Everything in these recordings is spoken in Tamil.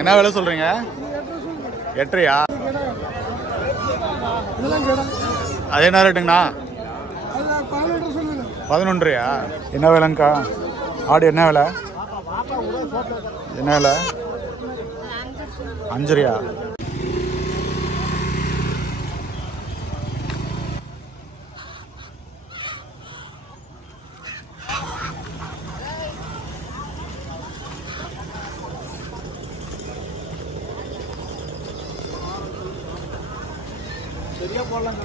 என்ன விலை சொல்கிறீங்க? 8.5. அது என்ன ரேட்டுங்கண்ணா? 11.5. என்ன விலைங்கக்கா? ஆடு என்ன விலை? என்ன விலை? 5.5. சரியா போடலாம்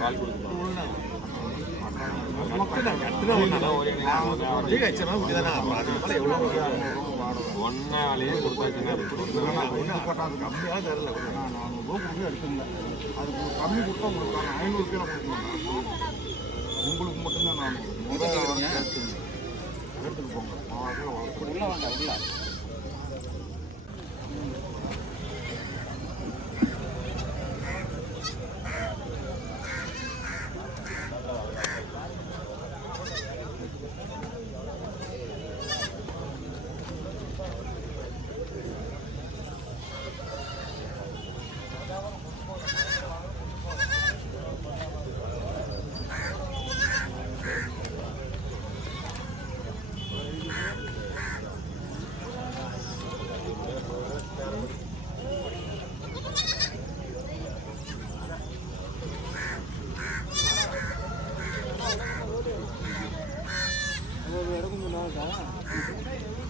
கால் கொடுக்கணும் ஒன்னாலேயே கொடுத்தாச்சுன்னா கம்மியாக தெரியல. அதுக்கு கம்மி கொடுத்தா உங்களுக்கு 500 ரூபாய் கொடுக்கணும். உங்களுக்கு மட்டும்தான் நான் எடுத்துட்டு போங்க. உள்ள வாங்க உள்ள.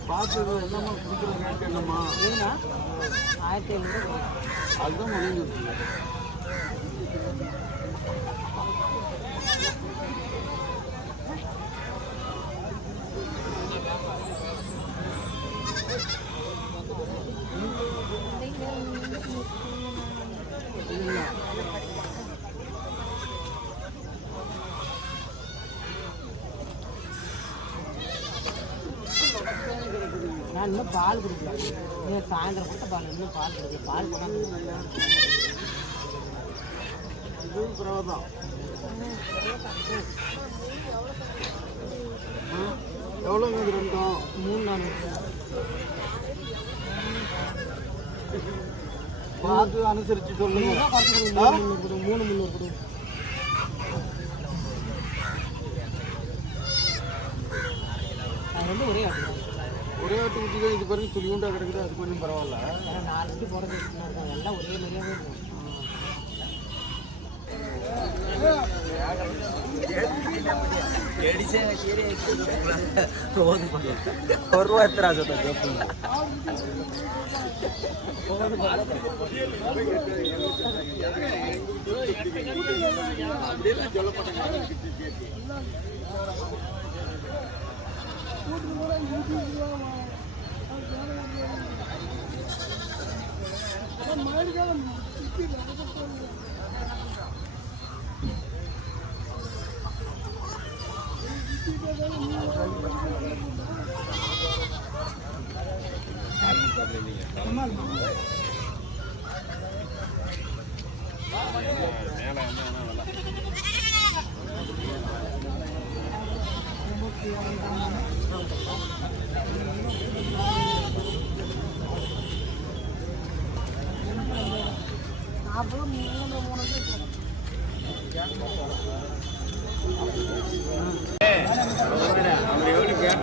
பார்த்து என்னம்மா கொடுக்குற ரேட் என்னம்மா? 1500. அதுதான் முடிஞ்சிருக்கு. நான் இன்னும் பால் கொடுக்கல. சாயந்தரம் கொடுத்த பால் இன்னும் பால் கொடுக்கல. பால் கொண்டாந்து இதுவும் பிரவதம் எவ்வளோங்க? இது ரெண்டும் 3,400. பார்த்து அனுசரித்து சொல்லுங்க. 3,300 கொடு. அது ரெண்டும் ஒரே ஆட்டு. ஒரே ஆட்டு ஊற்றி தான் இது பாருங்க துளியுண்டா கிடக்குது. அது கொஞ்சம் பரவாயில்ல. 4 ஆட்டு போகிறது எல்லாம் ஒரே மாதிரியாகவே இருக்கும்.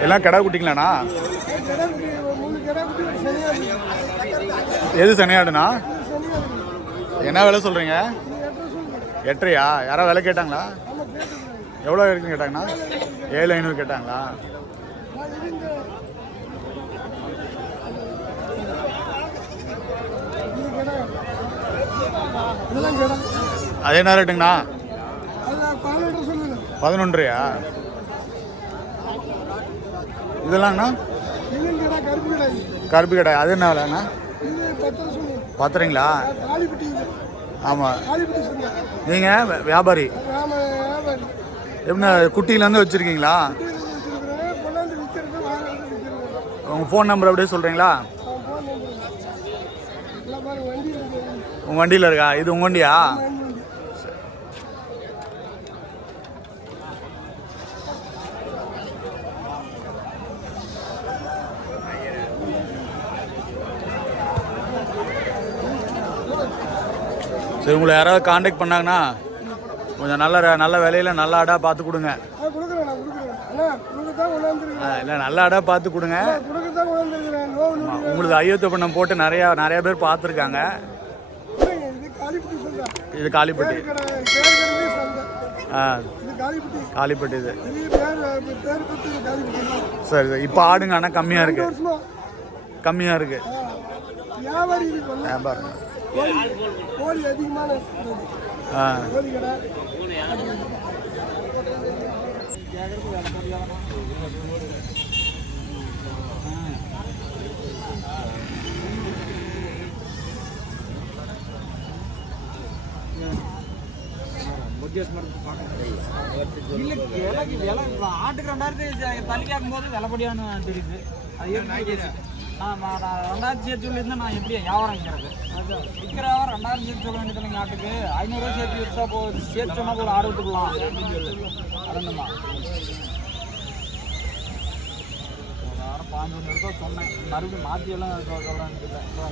எல்லாம் கடை குட்டிங்களாண்ணா? எது சனியாடுண்ணா? என்ன விலை சொல்கிறீங்க? 8.5. யாராவது விலை கேட்டாங்களா? எவ்வளோ இருக்குன்னு கேட்டாங்கண்ணா? 7,500 கேட்டாங்களா? அது என்ன ரேட்டுங்கண்ணா? 11.5 இதெல்லாம்ண்ணா கருப்பு கடை அது என்ன விலைண்ணா 10ங்களா? ஆமாம். நீங்கள் வியாபாரி எப்படின்னா குட்டியிலேருந்து வச்சுருக்கீங்களா? உங்கள் ஃபோன் நம்பர் அப்படியே சொல்கிறீங்களா? உங்கள் வண்டியில் இருக்கா? இது உங்கள் வண்டியா? சரி, உங்களை யாராவது காண்டாக்ட் பண்ணாங்கன்னா கொஞ்சம் நல்ல விலையில நல்ல ஆடாக பார்த்து கொடுங்க. இல்லை, நல்ல ஆடாக பார்த்து கொடுங்க. உங்களுக்கு ஐயத்தப்பண்ணம் போட்டு நிறைய பேர் பார்த்துருக்காங்க. இது காளிப்பட்டி. காளிப்பட்டி இது. சரி, இப்போ ஆடுங்க ஆனால் கம்மியாக இருக்கு. வியாபாரம் ஆட்டுக்கு 2000 தள்ளி கேட்கும் போது விலைப்படியான்னு தெரியுது. அது நான் 2000 சேர்த்து சொல்லியிருந்தா நான் எப்படி வியாபாரம் வைக்கிறது? விற்கிற வியாபாரம் 2000 சேர்த்து சொல்ல வேண்டியது. ஆட்டுக்கு 500 சேர்த்து விற்றா போகுது. சேர்த்து சொன்னால் போது ஆடு விட்டுக்கலாம். அதென்னமா 500 தான் சொன்னேன். மறுபடியும் மாற்றியெல்லாம் சொல்கிறேன்.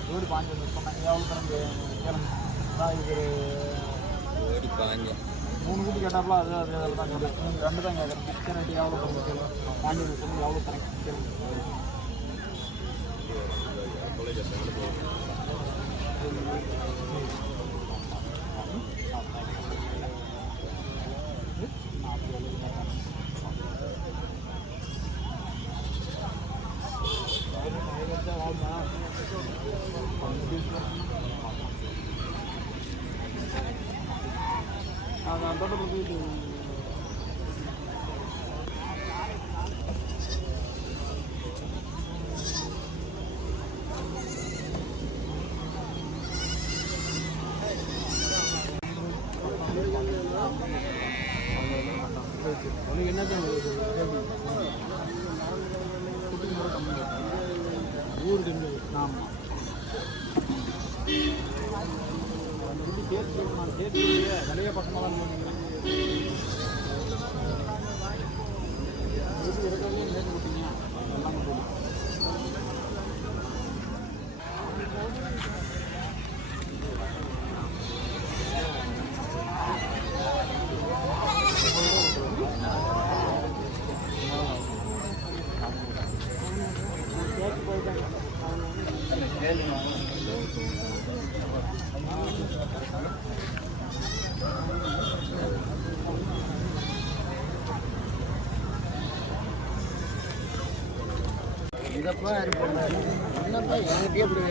ஜோடி 500 சொன்னேன். எவ்வளோ தரம் கேளுங்க. இது 3 கூட்டு கேட்டாப்புல அது அதில் தான் சொல்கிறேன். 2 தான் கேட்குறேன். கிச்சன் ஐடி எவ்வளோ தரம் கேளுங்க. 500 சொல்லி எவ்வளோ தரம் கேளுங்க. விலைய பக்கமாக இதப்பா என்னப்பா என்கிட்டயே இப்படி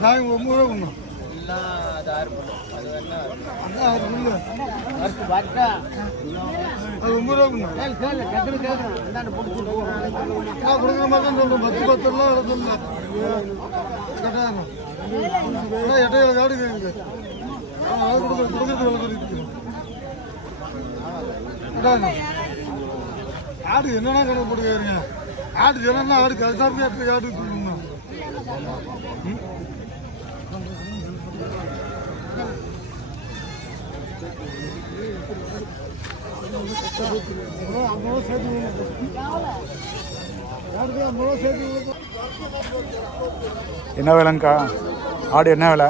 சாயம் 9 ரூபா ஒன்றும் அது 6 அது வேணா அது 9 ரூபா நான் கொடுக்குற மாதிரி தான் சொல்கிறேன். 10 ரூபா இல்லை கட்டாயம் 8 காடு கேட்குது. அது கொடுக்குறது ஆடு என்னன்னா கணக்கு போட்டு கேட்குறீங்க. ஆடு ஜனம்னா ஆடு கசாப்பி எப்படி ஆடு கொடுக்கணும். என்ன விலைங்கக்கா? ஆடு என்ன விலை?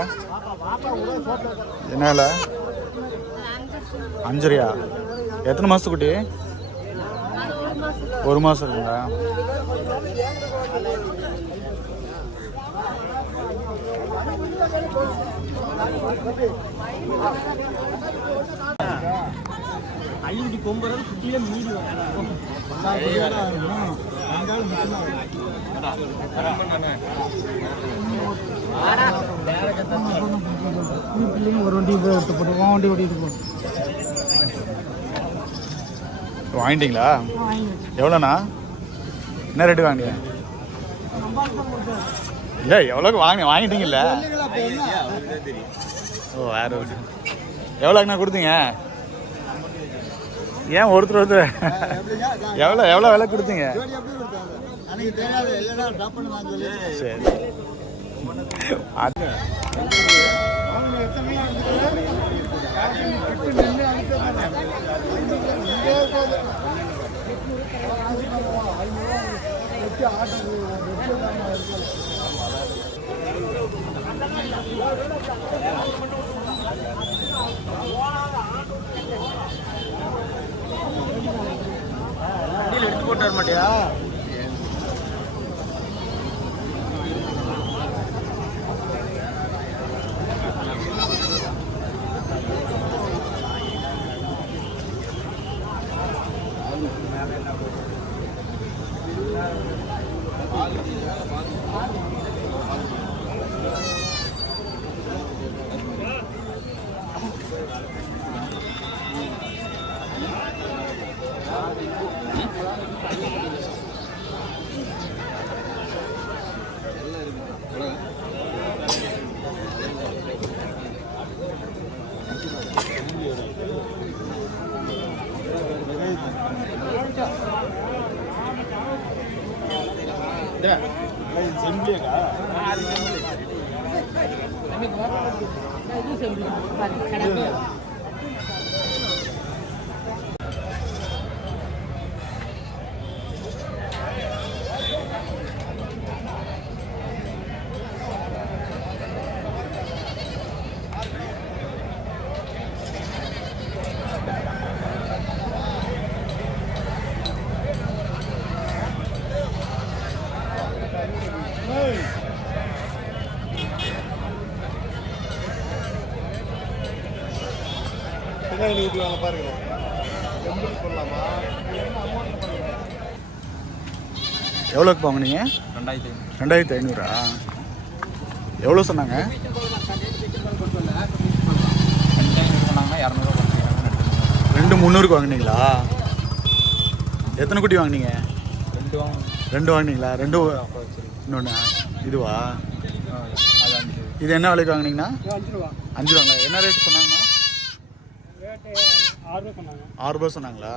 5.5. எத்தனை மாதத்து குட்டி? 1 மாதம் இருக்குங்களா? ஐந்து கொம்புறது குட்டியே மீறி ஒரு வண்டி போட்டு வண்டி ஓட்டிட்டு போ. வாங்கிட்டீங்களா? எவ்வளோண்ணா? என்ன ரேட்டு வாங்கினீங்க? ஏய் எவ்வளோக்கு வாங்கிட்டீங்கல்ல? ஓ வேற ஒரு எவ்வளோக்குண்ணா கொடுத்தீங்க? ஏன் ஒருத்தர் எவ்வளோ விலை கொடுத்தீங்க? சரி எடுத்து போட்டு வர மாட்டியா? பாருங்க எவ்வளோக்கு வாங்கினீங்க? 2500. எவ்வளோ சொன்னாங்க? 2300 வாங்கினீங்களா? எத்தனை குட்டி வாங்கினீங்க? 2 வாங்கினீங்களா? 2 இன்னொன்று இதுவா? இது என்ன விலைக்கு வாங்கினீங்கன்னா? 5 ரூபாங்களா? என்ன ரேட் சொன்னாங்கண்ணா? 6 ரூபா சொன்னாங்களா?